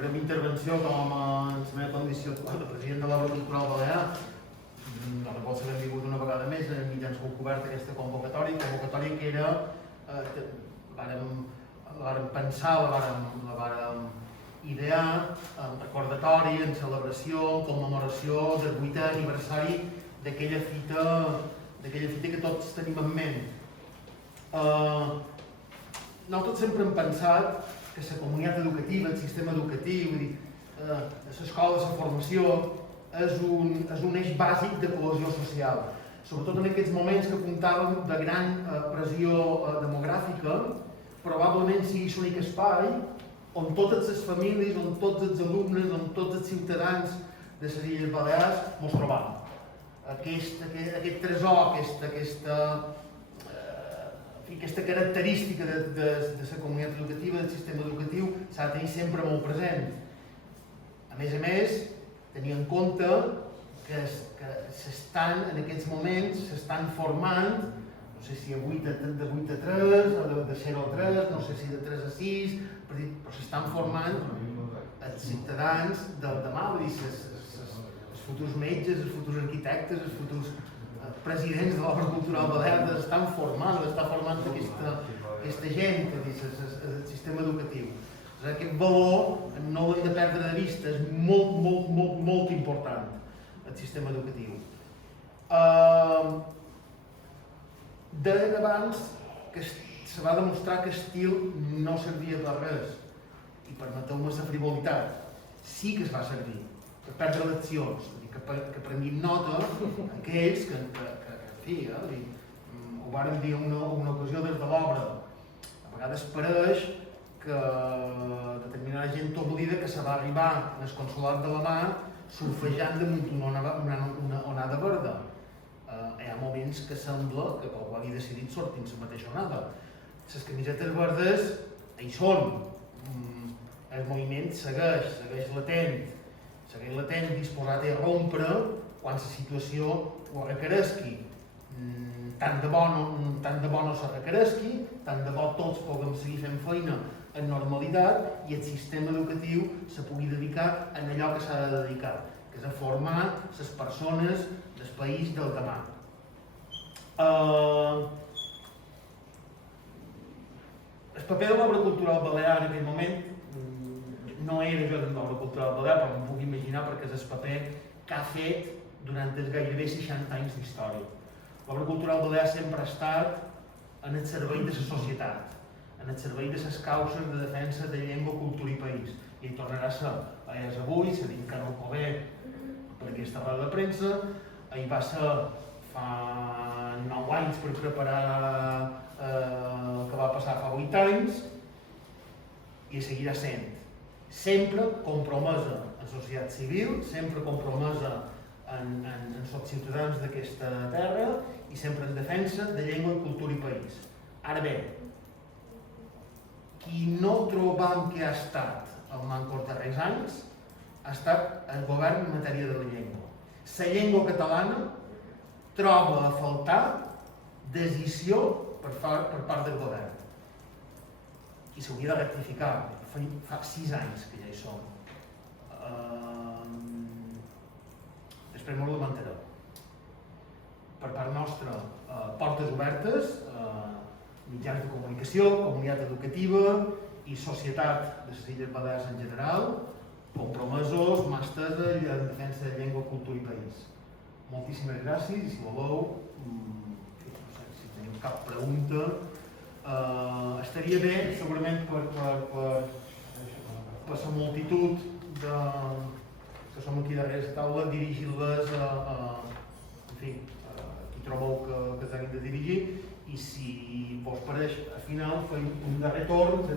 breu intervenció com a la meva condició de president de l'Obra Cultural Balear. Doncs hem vingut una vegada més en mitjans cobert aquesta convocatòria que era, vàrem pensar, la vàrem idear en recordatori, en celebració, en commemoració del 8è aniversari d'aquella fita que tots tenim en ment. Nosaltres sempre hem pensat que la comunitat educativa, el sistema educatiu, l'escola, la formació, és un eix bàsic de cohesió social. Sobretot en aquests moments que apuntàvem de gran pressió demogràfica, probablement sigui l'únic espai on totes les famílies, on tots els alumnes, on tots els ciutadans de les Illes Balears ens trobam. Aquest tresor, aquesta característica de la comunitat educativa, del sistema educatiu, s'ha de tenir sempre molt present. A més, tenir en compte que en aquests moments s'estan formant, no sé si de 8 a 3, o de 0 a 3, no sé si de 3 a 6, però s'estan formant els ciutadans del demà, els futurs metges, els futurs arquitectes, els futurs presidents de l'Obra Cultural Balear estan formant aquesta gent, el sistema educatiu. Aquest valor no l'hem de perdre de vista, és molt important, el sistema educatiu. Deien abans que se va demostrar que estil no servia per res, i permeteu-me la frivolitat, sí que es va servir per perdre leccions, que prenguin nota aquells que ho vàrem dir en una ocasió des de l'obra. A vegades pareix que determinada gent t'oblida que se va arribar al Consolat de la Mar surfejant damunt una onada verda. Hi ha moments que sembla que algú havia decidit sortir en la mateixa onada. Les camisetes verdes hi són. El moviment segueix latent, disposat a rompre quan la situació ho requeresqui. Tant de bo no se requeresqui, tant de bo tots puguem seguir fent feina en normalitat i el sistema educatiu se pugui dedicar a allò que s'ha de dedicar, que és a formar les persones del país del demà. El paper de l'Obra Cultural Balear en aquell moment no era jo de l'Obra Cultural Balear, però m'ho puc imaginar perquè és el paper que ha fet durant els gairebé 60 anys d'història. L'Obra Cultural Balear sempre ha estat en el servei de la societat, en el servei de les causes de defensa de llengua, cultura i país. I hi tornarà a ser. És avui, s'ha dit Carol Cové per aquesta roda de premsa, hi va ser fa 9 anys per preparar el que va passar fa 8 anys i hi seguirà sent. Sempre compromesa en societat civil, sempre compromesa en els ciutadans d'aquesta terra i sempre en defensa de llengua, cultura i país. Ara bé, qui no trobam que ha estat el manco els darrers anys ha estat el govern en matèria de la llengua. La llengua catalana troba a faltar decisió per part del govern. I s'hauria de rectificar. Fa 6 anys que ja hi som. Després m'ho lamentaré. Per part nostra, portes obertes, mitjans de comunicació, comunitat educativa i societat de les Illes Balears en general, compromesos, mà estesa en defensa de llengua, cultura i país. Moltíssimes gràcies i si voleu, si teniu cap pregunta, estaria bé, segurament per la multitud que som aquí darrere la taula, dirigir-les a qui trobeu que s'hagin de dirigir i si vos pareix, al final, fer un darrer torn de